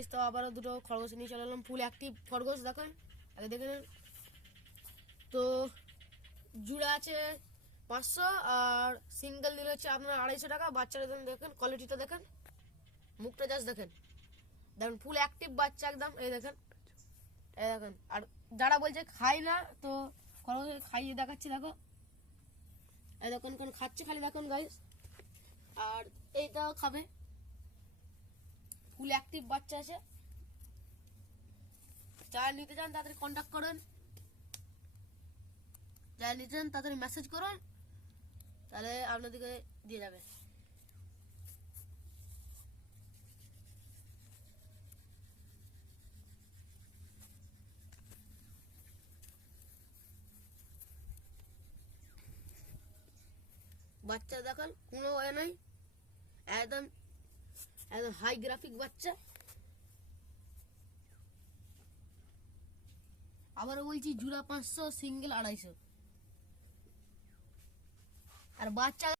Guys, তো আবারও দুটো খরগোশ নিয়ে চলে এলাম। ফুল অ্যাক্টিভ খরগোশ, দেখেন আগে দেখে নেন। তো জুড়া আছে 500 আর সিঙ্গেল দিলে হচ্ছে আপনার 250 টাকা। বাচ্চারা দেখেন, কোয়ালিটিটা দেখেন, মুখটা জাস্ট দেখেন, দেখেন ফুল অ্যাক্টিভ বাচ্চা একদম। এই দেখেন, এই দেখেন। আর যারা বলছে খাই না, তো খরগোশ খাইয়ে দেখাচ্ছি, দেখো এই দেখুন কোন খাচ্ছে, খালি দেখুন গাইস। আর এইটাও খাবে, ফুল অ্যাক্টিভ বাচ্চা আছে। যারা নিতে চান তাদের কন্ট্যাক্ট করুন, যারা নিতে চান তাদের মেসেজ করুন, তাহলে আপনাদেরকে দিয়ে যাবে। বাচ্চা দেখেন, কোনো ভয় নাই, একদম একদম হাই গ্রাফিক বাচ্চা। আবারও বলছি, জোড়া 500, সিঙ্গেল 250। আর বাচ্চা